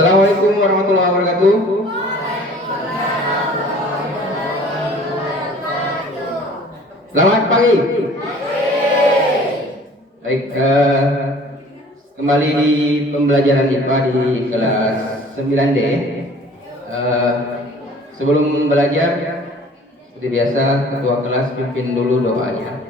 Assalamualaikum warahmatullahi wabarakatuh. Selamat pagi. Baik, kembali di pembelajaran IPA di kelas 9D. Sebelum belajar, seperti biasa ketua kelas pimpin dulu doanya.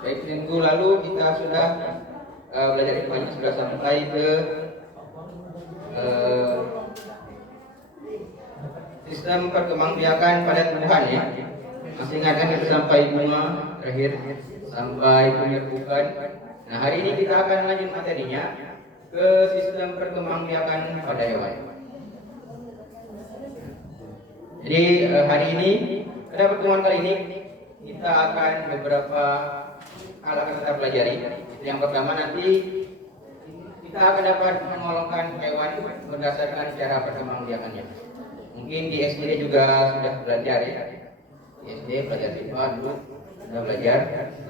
Baik, minggu lalu kita sudah belajar IPA-nya sudah sampai ke sistem perkembangbiakan pada tumbuhan ya. Masih ingat kan kita sampai bunga terakhir sampai penyerbukan. Nah, hari ini kita akan lanjut materinya ke sistem perkembangbiakan pada hewan. Jadi hari ini pada pertemuan kali ini kita akan beberapa hal akan kita pelajari. Yang pertama nanti kita akan dapat mengolongkan hewan berdasarkan cara perkembangbiakannya. Mungkin di SD juga sudah belajar ya. Di SD belajar IPA dulu sudah belajar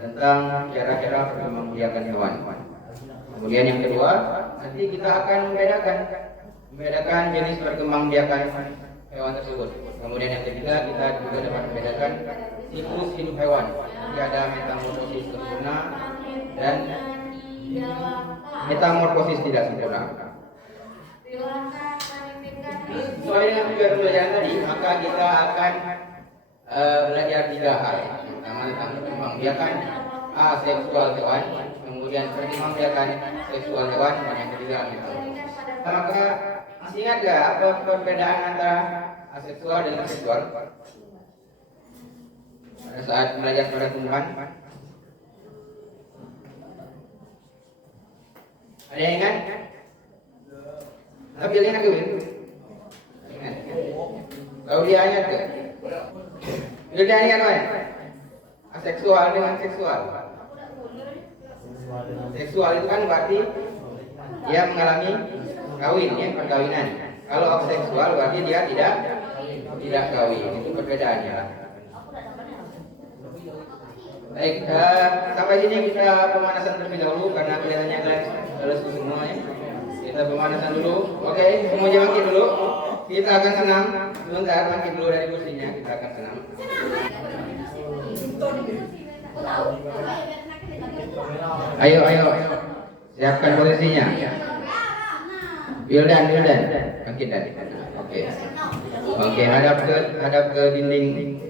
tentang cara-cara perkembangbiakan hewan. Kemudian yang kedua, nanti kita akan membedakan jenis perkembangbiakan hewan tersebut. Kemudian yang ketiga, kita juga dapat membedakan siklus hidup hewan. Jadi ada metamorfosis sempurna dan metamorfosis tidak sempurna. Sesuai dengan tujuan pembelajaran tadi, maka kita akan belajar 3 hal. Yang pertama tentang perkembangbiakan aseksual hewan, kemudian perkembangbiakan seksual hewan, dan yang ketiga metamorfosis. Maka masih ingat gak apa perbedaan antara aseksual dan seksual pada saat belajar pada tumbuhan? Ada yang ingat? Tapi yang ingat ke? Ingat? Kalau dia ingat ke? Bila dia ingat mana? Aseksual dengan seksual. Seksual itu kan berarti dia mengalami kawin ya, perkawinan. Kalau aseksual berarti dia tidak kawin. Itu perbedaannya lah. Baik, sampai sini kita pemanasan terlebih dahulu karena kelihatannya kalian semua ya. Kita pemanasan dulu. Oke, semuanya bangkit dulu. Kita akan senam. Sebentar, bangkit dulu dari kursinya. Kita akan senam. Ayo. Siapkan posisinya. Wildan. Bangkit dari. Oke, hadap ke dinding.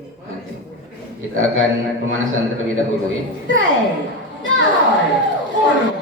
Kita akan pemanasan terlebih dahulu ya. 3, 2, 1.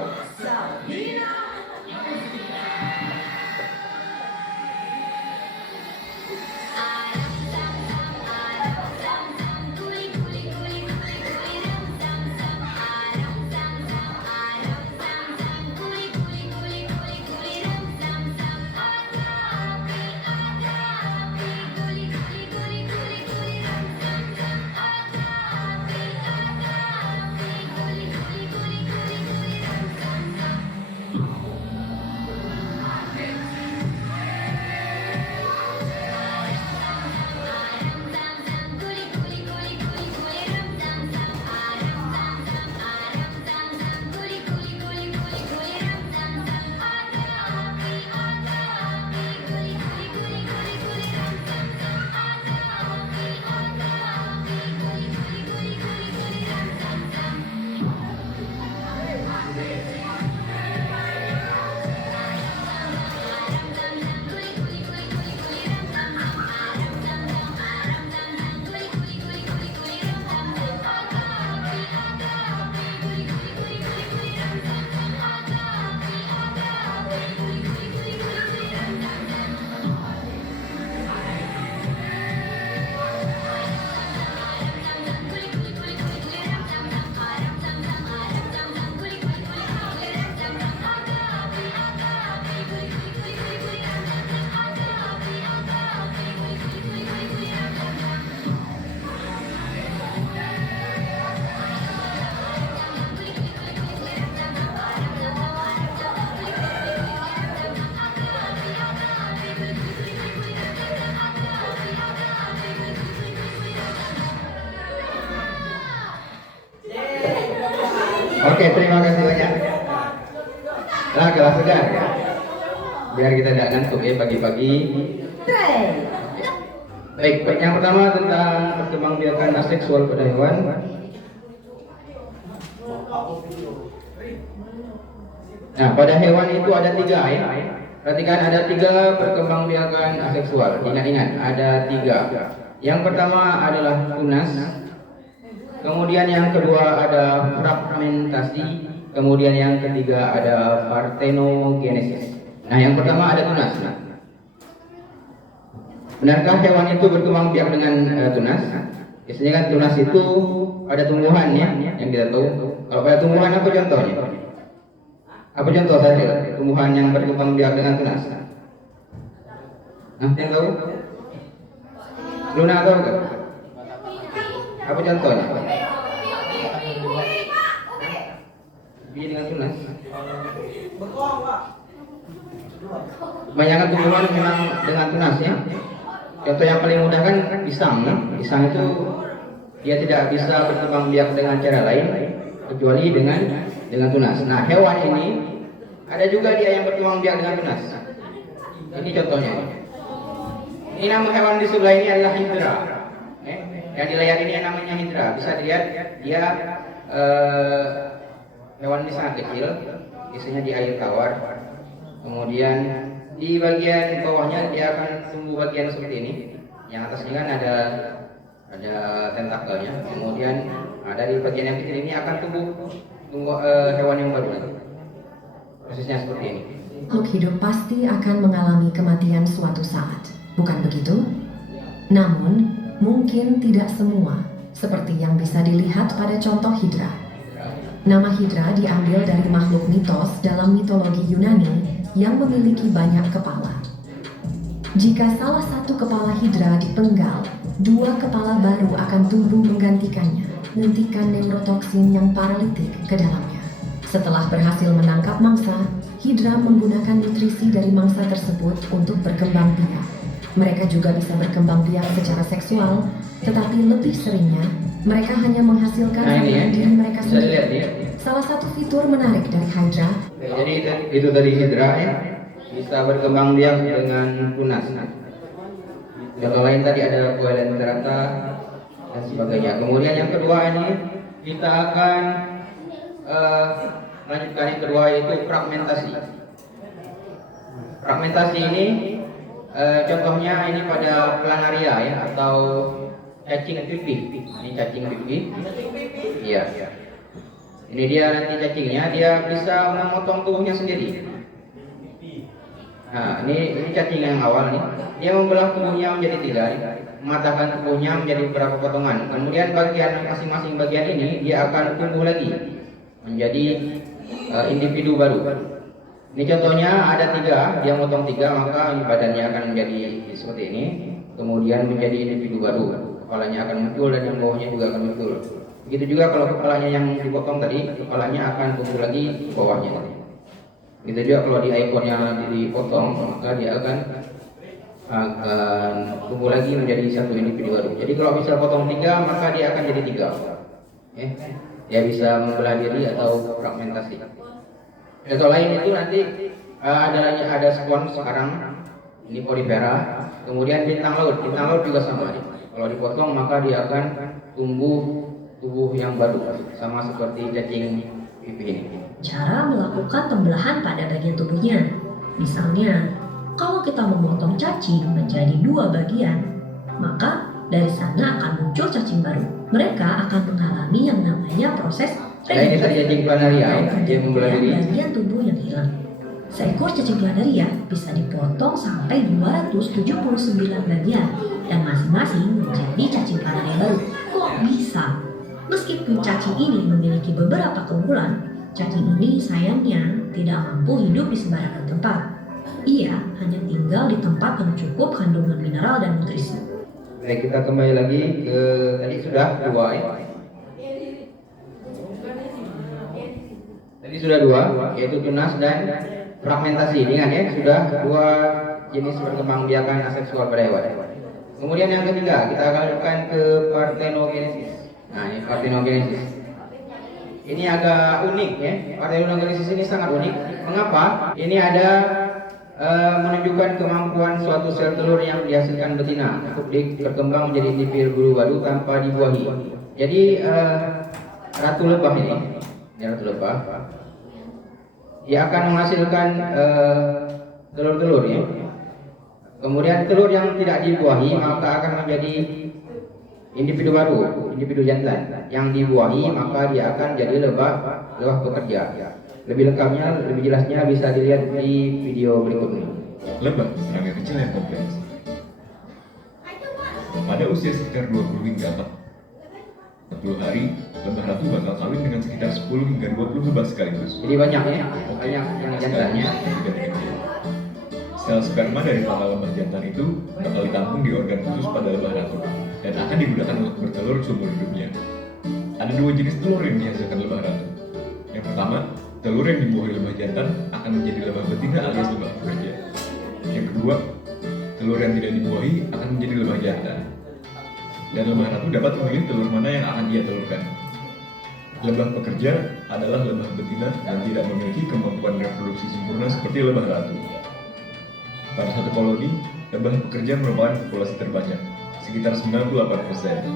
Oke, terima kasih banyak. Nah, kelas segar ya. Biar kita tidak ngantuk ya pagi-pagi. Baik, yang pertama tentang perkembangbiakan aseksual pada hewan. Nah, pada hewan itu ada 3 ya. Perhatikan, ada 3 perkembangbiakan aseksual. Ingat-ingat, ada 3. Yang pertama adalah tunas. Kemudian yang kedua ada fragmentasi. Kemudian yang ketiga ada parthenogenesis. Nah, yang pertama ada tunas. Benarkah hewan itu berkembang biak dengan tunas? Biasanya kan tunas itu pada tumbuhan ya, yang kita tahu. Kalau pada tumbuhan apa contohnya? Apa contoh saja tumbuhan yang berkembang biak dengan tunas? Nah, yang tahu? Luna tahu kan? Apa contohnya? Biak dengan tunas. Kebanyakan tumbuhan memang dengan tunas ya. Contoh yang paling mudah kan pisang ya. Pisang itu dia tidak bisa berkembang biak dengan cara lain kecuali dengan tunas. Nah, hewan ini ada juga dia yang berkembang biak dengan tunas. Ini contohnya. Ini nama hewan di sebelah ini adalah hidra. Yang di layar ini yang namanya hidra. Bisa dilihat dia hewan ini sangat kecil, biasanya di air tawar. Kemudian di bagian bawahnya dia akan tumbuh bagian seperti ini. Yang atasnya kan ada tentakelnya. Kemudian dari bagian yang kecil ini akan tumbuh hewan yang baru nanti. Prosesnya seperti ini. Makhluk hidup pasti akan mengalami kematian suatu saat, bukan begitu? Namun, mungkin tidak semua, seperti yang bisa dilihat pada contoh hidra. Nama hidra diambil dari makhluk mitos dalam mitologi Yunani yang memiliki banyak kepala. Jika salah satu kepala hidra dipenggal, 2 kepala baru akan tumbuh menggantikannya, menghentikan neurotoksin yang paralitik ke dalamnya. Setelah berhasil menangkap mangsa, hidra menggunakan nutrisi dari mangsa tersebut untuk berkembang biak. Mereka juga bisa berkembang biak secara seksual, tetapi lebih seringnya mereka hanya menghasilkan diri mereka sendiri. Salah satu fitur menarik dari hidra. Jadi itu dari hidra ya, bisa berkembang biak dengan tunas. Contoh lain tadi ada Coelenterata dan sebagainya. Kemudian yang kedua ini kita akan lanjutkan yang kedua yaitu fragmentasi. Fragmentasi ini contohnya ini pada planaria ya, atau cacing pipih. Ini cacing pipih. Iya. Ini dia nanti cacingnya, dia bisa memotong tubuhnya sendiri. Nah, ini cacing yang awal nih. Dia membelah tubuhnya menjadi 3, mematahkan tubuhnya menjadi beberapa potongan. Kemudian bagian masing-masing bagian ini dia akan tumbuh lagi menjadi individu baru. Ini contohnya ada 3, dia motong 3, maka badannya akan menjadi seperti ini. Kemudian menjadi individu baru, kepalanya akan muncul dan yang bawahnya juga akan muncul. Begitu juga kalau kepalanya yang dipotong tadi, kepalanya akan tumbuh lagi di bawahnya. Begitu juga kalau di iPhone-nya dipotong, maka dia akan tumbuh lagi menjadi satu individu baru. Jadi kalau bisa potong 3, maka dia akan jadi 3. Dia bisa membelah diri atau fragmentasi. Contoh lain itu nanti ada spons sekarang, ini polifera. Kemudian bintang laut juga sama. Kalau dipotong maka dia akan tumbuh tubuh yang baru, sama seperti cacing pipih ini. Cara melakukan pembelahan pada bagian tubuhnya. Misalnya, kalau kita memotong cacing menjadi 2 bagian, maka dari sana akan muncul cacing baru. Mereka akan mengalami yang namanya proses ini tadi cacing planaria, dia membelah diri. Bagian tubuh yang hilang. Seekor cacing planaria bisa dipotong sampai 279 bagian dan masing-masing menjadi cacing planaria baru. Kok bisa? Meskipun cacing ini memiliki beberapa keunggulan, cacing ini sayangnya tidak mampu hidup di sembarangan tempat. Ia hanya tinggal di tempat yang cukup kandungan mineral dan nutrisi. Baik, kita kembali lagi ke tadi sudah 2 ya. Tadi sudah 2, yaitu tunas dan fragmentasi. Ingat ya, sudah 2 jenis perkembangbiakan aseksual pada hewan. Kemudian yang ketiga, kita akan lanjutkan ke parthenogenesis. Nah, ini parthenogenesis. Ini agak unik ya. Parthenogenesis ini sangat unik. Mengapa? Ini ada menunjukkan kemampuan suatu sel telur yang dihasilkan betina untuk berkembang menjadi individu baru tanpa dibuahi. Jadi ratu lebah ini ratu lebah, dia akan menghasilkan telur-telur ya. Kemudian telur yang tidak dibuahi maka akan menjadi individu baru, individu jantan. Yang dibuahi maka dia akan jadi lebah pekerja. Lebih lengkapnya, lebih jelasnya bisa dilihat di video berikutnya. Lebah serangga kecil yang kompleks. Pada usia sekitar 20 hingga 40 hari, lebah ratu bakal kawin dengan sekitar 10 hingga 20 lebah sekaligus. Jadi banyak ya, banyak yang jantannya. Sel sperma dari para lebah jantan itu bakal ditampung di organ khusus pada lebah ratu dan akan digunakan untuk bertelur seumur hidupnya. Ada dua jenis telur yang dihasilkan lebah ratu. Yang pertama, telur yang dibuahi lebah jantan akan menjadi lebah betina alias lebah pekerja. Yang kedua, telur yang tidak dibuahi akan menjadi lebah jantan. Dan lebah ratu dapat memilih telur mana yang akan ia telurkan. Lebah pekerja adalah lebah betina yang tidak memiliki kemampuan reproduksi sempurna seperti lebah ratu. Pada satu koloni, lebah pekerja merupakan populasi terbanyak, sekitar 98%.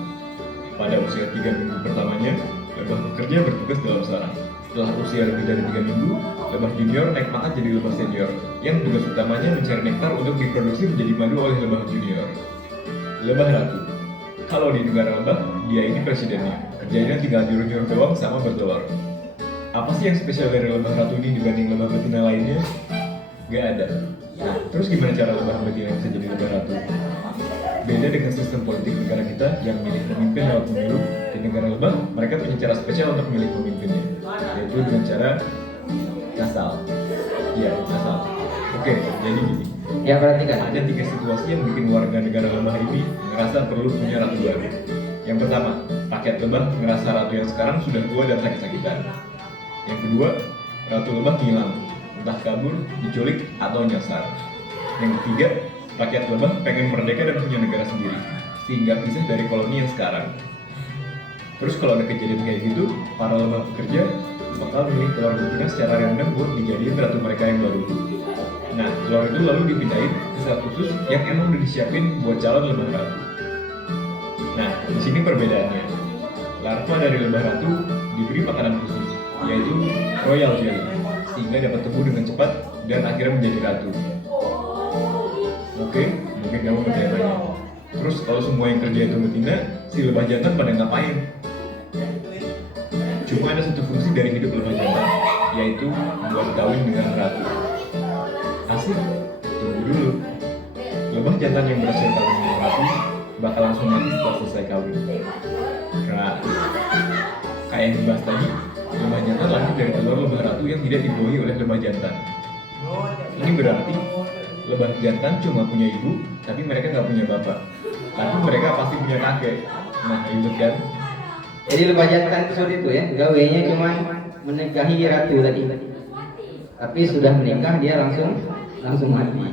Pada usia 3 minggu pertamanya, lebah pekerja bertugas dalam sarang. Setelah usia lebih dari 3 minggu, lebah junior naik pangkat jadi lebah senior, yang tugas utamanya mencari nektar untuk diproduksi menjadi madu oleh lebah junior. Lebah ratu. Kalau di negara lebah, dia ini presidennya. Kerjanya tinggal nyuruh-nyuruh doang sama bertelur. Apa sih yang spesial dari lebah ratu ini dibanding lebah betina lainnya? Gak ada. Nah, terus gimana cara lebah betina bisa jadi lebah ratu? Beda dengan sistem politik negara kita yang memilih pemimpin lewat pemilu, di negara lebah mereka punya cara spesial untuk memilih pemimpinnya, yaitu dengan cara nasal. Iya, nasal. Oke, jadi gini. Ya perhatikan. Ada 3 situasi yang bikin warga negara lebah ini ngerasa perlu punya ratu baru. Yang pertama, rakyat lebah ngerasa ratu yang sekarang sudah tua dan sakit-sakitan. Yang kedua, ratu lebah hilang, entah kabur, diculik, atau nyasar. Yang ketiga, rakyat lebah pengen merdeka dan punya negara sendiri, sehingga pisah dari koloni yang sekarang. Terus kalau ada kejadian kayak gitu, para lebah pekerja bakal milih telur betina secara random buat dijadiin ratu mereka yang baru. Nah, telur itu lalu dipindahin ke sel khusus yang emang udah disiapin buat calon lebah ratu. Nah, di sini perbedaannya. Larva dari lebah ratu diberi makanan khusus, yaitu royal jelly, sehingga dapat tumbuh dengan cepat dan akhirnya menjadi ratu. Oke, mungkin kamu bertanya, terus kalau semua yang kerja itu betina, si lebah jantan pada ngapain? Cuma ada satu fungsi dari hidup lebah jantan, yaitu buat kawin dengan ratu. Asik, tunggu dulu. Lebah jantan yang berhasil kawin dengan ratu bakal langsung mati setelah selesai kawin. Keras. Kayak yang dibahas tadi, lebah jantan lahir dari telur lebah ratu yang tidak dibuahi oleh lebah jantan. Ini berarti lebah jantan cuma punya ibu, tapi mereka nggak punya bapak. Tapi mereka pasti punya kakek. Nah, ribet kan? Jadi lebah jantan seperti itu ya, gawainya cuma menikahi ratu tadi. Tapi sudah menikah dia langsung mati.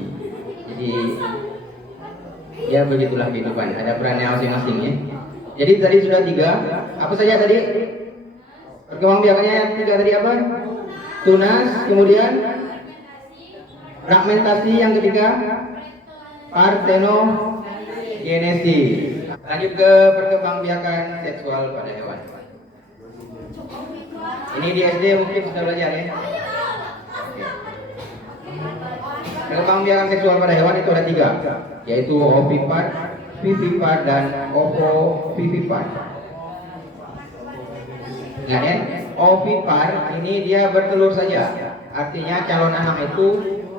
Jadi ya begitulah kehidupan. Ada perannya masing-masing ya. Jadi tadi sudah 3. Apa saja tadi? Perkembangbiakannya 3 tadi apa? Tunas, kemudian fragmentasi yang ketiga, parthenogenesis. Lanjut ke perkembangbiakan seksual pada hewan. Ini di SD mungkin sudah belajar ya. Perkembangbiakan seksual pada hewan itu ada 3, yaitu ovipar, vivipar, dan ovovivipar. Nah, ovipar ini dia bertelur saja. Artinya calon anak itu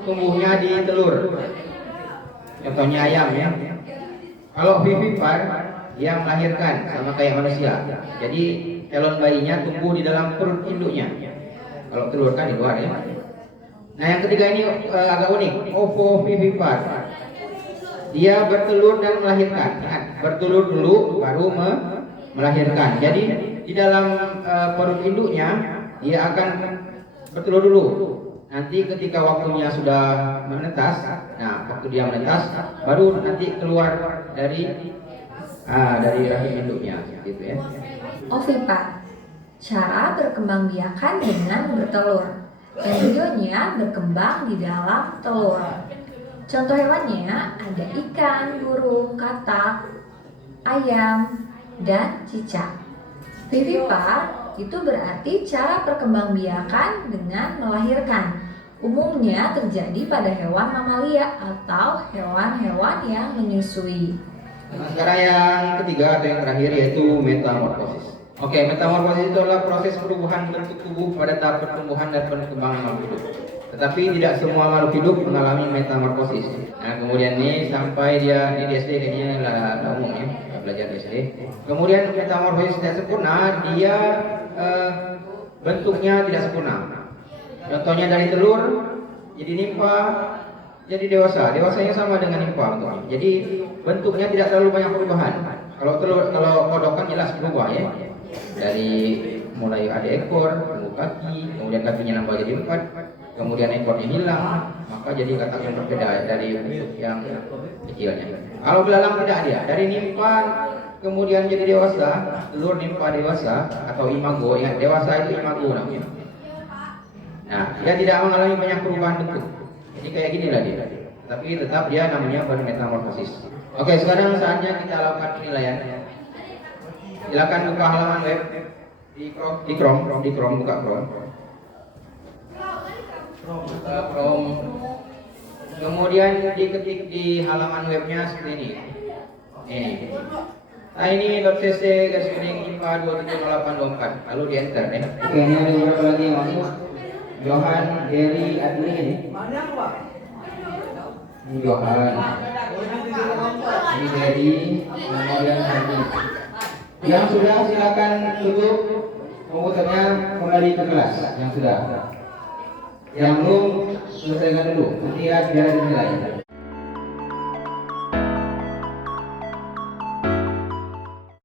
tumbuhnya di telur. Contohnya ayam ya. Kalau vivipar dia melahirkan sama kayak manusia. Jadi calon bayinya tumbuh di dalam perut induknya. Kalau telur kan di luar ya. Nah, yang ketiga ini agak unik, ovovivipar. Dia bertelur dan melahirkan. Nah, bertelur dulu baru melahirkan. Jadi di dalam perut induknya dia akan bertelur dulu. Nanti ketika waktunya sudah menetas, nah waktu dia menetas baru nanti keluar dari rahim induknya, gitu ya. Ovipar. Cara berkembangbiakan dengan bertelur. Embrionya berkembang di dalam telur. Contoh hewannya ada ikan, burung, katak, ayam, dan cicak. Vivipar itu berarti cara perkembangbiakan dengan melahirkan. Umumnya terjadi pada hewan mamalia atau hewan-hewan yang menyusui. Nah, sekarang yang ketiga atau yang terakhir yaitu metamorfosis. Oke, metamorfosis itu adalah proses perubahan bentuk tubuh pada tahap pertumbuhan dan perkembangan makhluk hidup. Tetapi tidak semua makhluk hidup mengalami metamorfosis. Nah, kemudian ini sampai dia di SD kayaknya lah umum ya, belajar di SD. Kemudian metamorfosis tidak sempurna, dia bentuknya tidak sempurna. Contohnya dari telur jadi nimfa, jadi dewasa. Dewasanya sama dengan nimfa bentuknya. Jadi bentuknya tidak terlalu banyak perubahan. Kalau kodokan jelas berubah ya. Dari mulai ada ekor, tumbuh kaki, kemudian kakinya nambah jadi 4, kemudian ekornya hilang, maka jadi katak yang berbeda dari bentuk yang kecilnya. Kalau belalang tidak ada, dari nimfa kemudian jadi dewasa, telur nimfa dewasa atau imago, ya dewasa itu imago namanya. Nah, dia tidak mengalami banyak perubahan bentuk. Jadi kayak gini lah dia. Tapi tetap dia namanya metamorfosis. Oke, sekarang saatnya kita lakukan penilaian. Silakan buka halaman web di Chrome, buka Chrome. Buka Chrome. Kemudian diketik di halaman webnya seperti ini. Ini. Nah ini .cc IPA 270824. Lalu di enter ya. Oke, ini ada beberapa lagi yang masuk. Johan, Gary, Adli ini. Ini Johan. Ini Gary, kemudian Adli. Yang sudah silakan tutup komputernya, kembali ke kelas. Yang sudah. Yang belum selesaikan dulu. Nanti ya biar dinilai.